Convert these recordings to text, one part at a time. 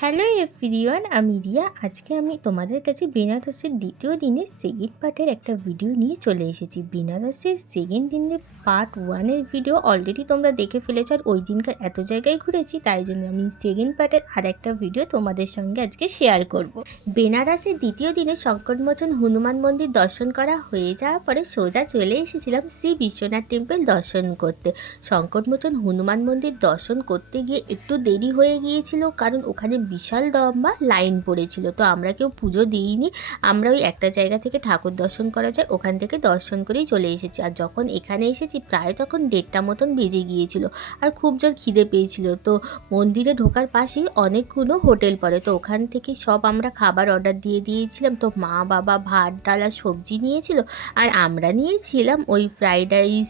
Hello everyone, আমি রিয়া। আজকে আমি তোমাদের কাছে বেনারসের দ্বিতীয় দিনের সেকেন্ড পার্টের একটা ভিডিও নিয়ে চলে এসেছি। বেনারসের সেকেন্ড দিনের পার্ট 1-এর ভিডিও অলরেডি তোমরা দেখে ফেলেছ, আর ওই দিনকার এত জায়গায় ঘুরেছি, তাই জন্য আমি সেকেন্ড পার্টের আর একটা ভিডিও তোমাদের সঙ্গে আজকে শেয়ার করব। বেনারসের দ্বিতীয় দিনে সংকটমোচন হনুমান মন্দির দর্শন করা হয়ে যাওয়ার পরে সোজা চলে এসেছিলাম শ্রী বিশ্বনাথ টেম্পল দর্শন করতে। সংকটমোচন হনুমান মন্দির দর্শন করতে গিয়ে একটু দেরি হয়ে গিয়েছিল, কারণ ওখানে বিশাল লম্বা লাইন পড়েছিল। তো আমরা কেউ পুজো দিইনি, আমরা ওই একটা জায়গা থেকে ঠাকুর দর্শন করা যায় ওখান থেকে দর্শন করেই চলে এসেছি। আর যখন এখানে এসেছি প্রায় তখন 1:30 মতন বেজে গিয়েছিল, আর খুব জোর খিদে পেয়েছিল। তো মন্দিরে ঢোকার পাশেই অনেকগুলো হোটেল পড়ে, তো ওখান থেকে সব আমরা খাবার অর্ডার দিয়ে দিয়েছিলাম। তো মা বাবা ভাত ডাল আর সবজি নিয়েছিল, আর আমরা নিয়েছিলাম ওই fried rice,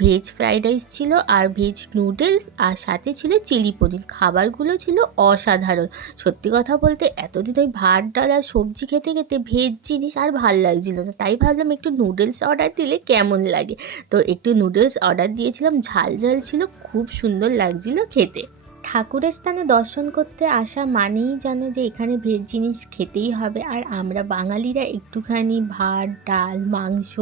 veg fried rice ছিল, আর ভেজ নুডলস, আর সাথে ছিল চিলি পনির। খাবারগুলো ছিল অসাধারণ। সত্যি কথা বলতে এতদিন ওই ভাত ডাল আর সবজি খেতে খেতে ভেজ জিনিস আর ভাল লাগছিল না, তাই ভাবলাম একটু নুডলস অর্ডার দিলে কেমন লাগে। তো একটু নুডলস অর্ডার দিয়েছিলাম, ঝাল ঝাল ছিল, খুব সুন্দর লাগছিল খেতে। ঠাকুরের স্থানে দর্শন করতে আসা মানেই জানো যে এখানে ভেজ জিনিস খেতেই হবে, আর আমরা বাঙালিরা একটুখানি ভাত ডাল মাংস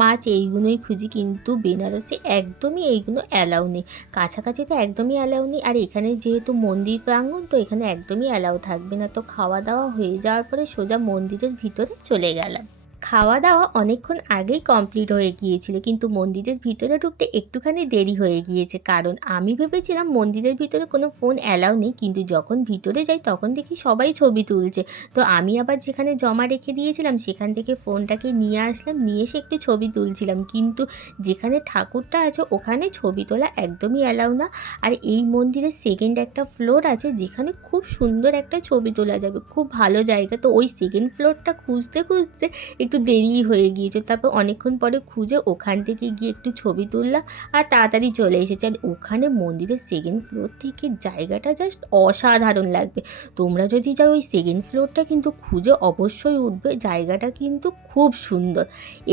মাছ এইগুলোই খুঁজি, কিন্তু বেনারসে একদমই এইগুলো অ্যালাউ নেই। কাছাকাছি তো একদমই অ্যালাউ নেই, আর এখানে যেহেতু মন্দির প্রাঙ্গণ, তো এখানে একদমই অ্যালাউ থাকবে না। তো খাওয়া দাওয়া হয়ে যাওয়ার পরে সোজা মন্দিরের ভিতরে চলে গেলাম। খাওয়া দাওয়া অনেকক্ষণ আগেই কমপ্লিট হয়ে গিয়েছিল, কিন্তু মন্দিরের ভিতরে ঢুকতে একটুখানি দেরি হয়ে গিয়েছে, কারণ আমি ভেবেছিলাম মন্দিরের ভিতরে কোনো ফোন অ্যালাউ নেই, কিন্তু যখন ভিতরে যাই তখন দেখি সবাই ছবি তুলছে। তো আমি আবার যেখানে জমা রেখে দিয়েছিলাম সেখান থেকে ফোনটাকে নিয়ে আসলাম, নিয়ে এসে একটু ছবি তুলছিলাম, কিন্তু যেখানে ঠাকুরটা আছে ওখানে ছবি তোলা একদমই অ্যালাউ না। আর এই মন্দিরের সেকেন্ড একটা ফ্লোর আছে যেখানে খুব সুন্দর একটা ছবি তোলা যাবে, খুব ভালো জায়গা। তো ওই সেকেন্ড ফ্লোরটা খুঁজতে খুঁজতে একটু দেরি হয়ে গিয়েছে, তারপর অনেকক্ষণ পরে খুঁজে ওখান থেকে গিয়ে একটু ছবি তুললাম আর তাড়াতাড়ি চলে এসেছে। আর ওখানে মন্দিরের সেকেন্ড ফ্লোর থেকে জায়গাটা জাস্ট অসাধারণ লাগবে। তোমরা যদি যাও ওই সেকেন্ড ফ্লোরটা কিন্তু খুঁজে অবশ্যই উঠবে, জায়গাটা কিন্তু খুব সুন্দর।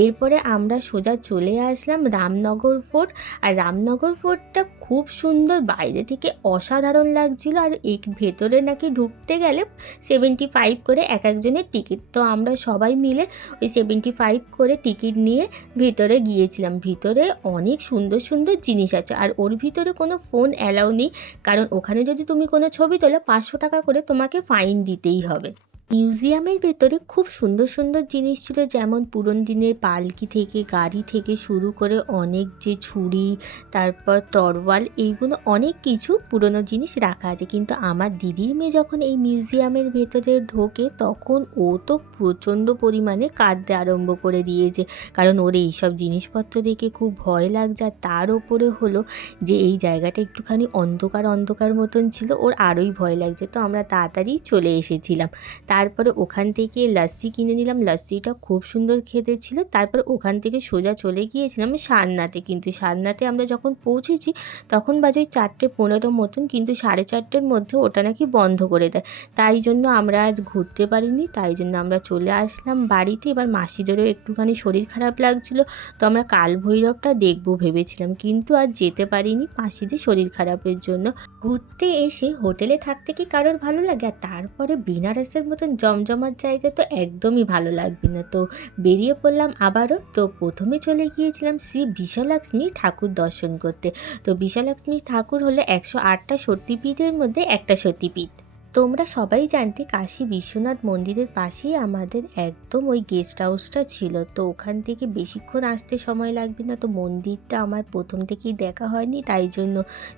এরপরে আমরা সোজা চলে আসলাম রামনগর ফোর্ট, আর রামনগর ফোর্টটা খুব সুন্দর, বাইরে থেকে অসাধারণ লাগছিল। আর এই ভেতরে নাকি ঢুকতে গেলে 75 করে এক একজনের টিকিট, তো আমরা সবাই মিলে ওই 75 করে টিকিট নিয়ে ভিতরে গিয়েছিলাম। ভিতরে অনেক সুন্দর সুন্দর জিনিস আছে, আর ওর ভিতরে কোনো ফোন অ্যালাউ নেই, কারণ ওখানে যদি তুমি কোনো ছবি তোলো 500 টাকা করে তোমাকে ফাইন দিতেই হবে। মিউজিয়ামের ভেতরে খুব সুন্দর সুন্দর জিনিস ছিল, যেমন পুরনো দিনের পালকি থেকে গাড়ি থেকে শুরু করে অনেক যে ছুরি, তারপর তরোয়াল, এইগুলো অনেক কিছু পুরনো জিনিস রাখা আছে। কিন্তু আমার দিদির মেয়ে যখন এই মিউজিয়ামের ভেতরে ঢোকে তখন ও তো প্রচণ্ড পরিমাণে কাঁদতে আরম্ভ করে দিয়েছে, কারণ ওর এইসব জিনিসপত্র দেখে খুব ভয় লাগছে। আর তার ওপরে হলো যে এই জায়গাটা একটুখানি অন্ধকার অন্ধকার মতন ছিল, ওর আরোই ভয় লাগছে। তো আমরা তাড়াতাড়ি চলে এসেছিলাম। তারপরে ওখান থেকে লাস্সি কিনে নিলাম, লাস্সিটা খুব সুন্দর খেতে ছিল। তারপর ওখান থেকে সোজা চলে গিয়েছিলাম সারনাথে, কিন্তু সারনাথে আমরা যখন পৌঁছেছি তখন বাজে 4:15 মতন, কিন্তু 4:30-এর মধ্যে ওটা নাকি বন্ধ করে দেয়, তাই জন্য আমরা আর ঘুরতে পারিনি। তাই জন্য আমরা চলে আসলাম বাড়িতে। এবার মাসিদেরও একটুখানি শরীর খারাপ লাগছিল, তো আমরা কাল ভৈরবটা দেখবো ভেবেছিলাম, কিন্তু আর যেতে পারিনি মাসিদের শরীর খারাপের জন্য। ঘুরতে এসে হোটেলে থাকতে কি কারোর ভালো লাগে? আর তারপরে বেনারসের মতন জমজমাট জায়গা তো একদমই ভালো লাগবে না। তো বেরিয়ে পড়লাম আবারও। তো প্রথমে চলে গিয়েছিলাম শ্রী বিশালাক্ষ্মী ঠাকুর দর্শন করতে। তো বিশালাক্ষ্মী ঠাকুর হলো 108টা সতীপীঠের মধ্যে একটা সতীপীঠ। তোমরা সবাই জানতে কাশী বিশ্বনাথ মন্দিরের পাশেই আমাদের একদম ওই গেস্ট হাউসটা ছিল, তো ওখান থেকে বেশিক্ষণ আসতে সময় লাগবে না। তো মন্দিরটা আমার প্রথম থেকেই দেখা হয়নি, তাই জন্য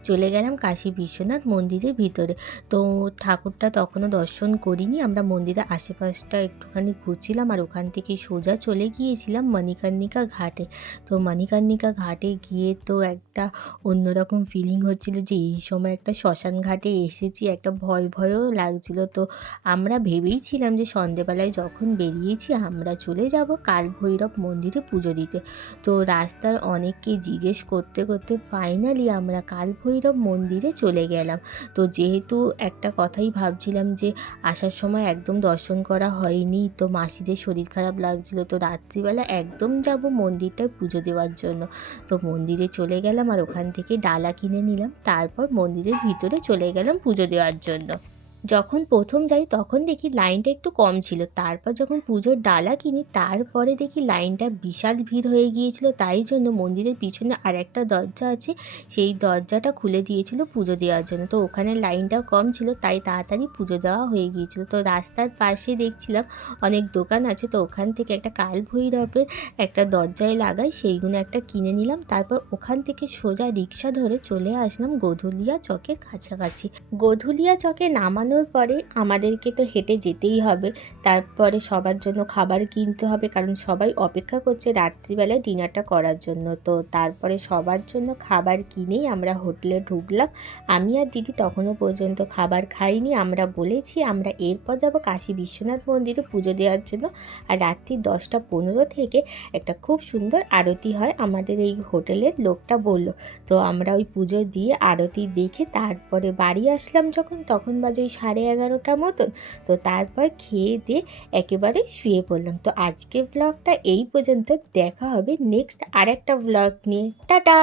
চলে গেলাম কাশী বিশ্বনাথ মন্দিরের ভিতরে। তো ঠাকুরটা তখনও দর্শন করিনি, আমরা মন্দিরের আশেপাশটা একটুখানি ঘুরছিলাম, আর ওখান থেকে সোজা চলে গিয়েছিলাম মণিকর্ণিকা ঘাটে। তো মণিকর্ণিকা ঘাটে গিয়ে তো একটা অন্যরকম ফিলিং হচ্ছিল যে এই সময় একটা শ্মশান ঘাটে এসেছি, একটা ভয় ভয়ও লাগছিল। তো আমরা ভেবেইছিলাম যে সন্ধেবেলায় যখন বেরিয়েছি আমরা চলে যাব কাল ভৈরব মন্দিরে পুজো দিতে। তো রাস্তায় অনেককে জিজ্ঞেস করতে করতে ফাইনালি আমরা কাল ভৈরব মন্দিরে চলে গেলাম। তো যেহেতু একটা কথাই ভাবছিলাম যে আসার সময় একদম দর্শন করা হয়নি, তো মাসিদের শরীর খারাপ লাগছিল, তো রাত্রিবেলা একদম যাব মন্দিরটায় পুজো দেওয়ার জন্য। তো মন্দিরে চলে গেলাম, আর ওখান থেকে ডালা কিনে নিলাম, তারপর মন্দিরের ভিতরে চলে গেলাম পুজো দেওয়ার জন্য। যখন প্রথম যাই তখন দেখি লাইনটা একটু কম ছিল, তারপর যখন পুজোর ডালা কিনি তারপরে দেখি লাইনটা বিশাল ভিড় হয়ে গিয়েছিল। তাই জন্য মন্দিরের পিছনে আর একটা দরজা আছে, সেই দরজাটা খুলে দিয়েছিল পুজো দেওয়ার জন্য। তো ওখানে লাইনটাও কম ছিল, তাই তাড়াতাড়ি পুজো দেওয়া হয়ে গিয়েছিল। তো রাস্তার পাশে দেখছিলাম অনেক দোকান আছে, তো ওখান থেকে একটা কাল ভৈরবের একটা দরজায় লাগাই সেইগুলো একটা কিনে নিলাম। তারপর ওখান থেকে সোজা রিক্সা ধরে চলে আসলাম গোধুলিয়া চকের কাছাকাছি। গোধুলিয়া চকে নামানোর পরে আমাদেরকে তো হেঁটে যেতেই হবে, তারপরে সবার জন্য খাবার কিনতে হবে, কারণ সবাই অপেক্ষা করছে রাত্রিবেলায় ডিনারটা করার জন্য। তো তারপরে সবার জন্য খাবার কিনেই আমরা হোটেলে ঢুকলাম। আমি আর দিদি তখনও পর্যন্ত খাবার খাইনি। আমরা বলেছি আমরা এরপর যাব কাশী বিশ্বনাথ মন্দিরে পুজো দেওয়ার জন্য। আর রাত্রি 10টা 15 থেকে একটা খুব সুন্দর আরতি হয়, আমাদের এই হোটেলের লোকটা বলল। তো আমরা ওই পুজো দিয়ে আরতি দেখে তারপরে বাড়ি আসলাম যখন, তখন বাজে ওই 11:30 মতন। তো তারপর খেয়ে দিয়ে একেবারে শুয়ে পড়লাম। তো আজকে ব্লগটা এই পর্যন্ত, দেখা হবে নেক্সট আরেকটা ব্লগ নিয়ে। টাটা।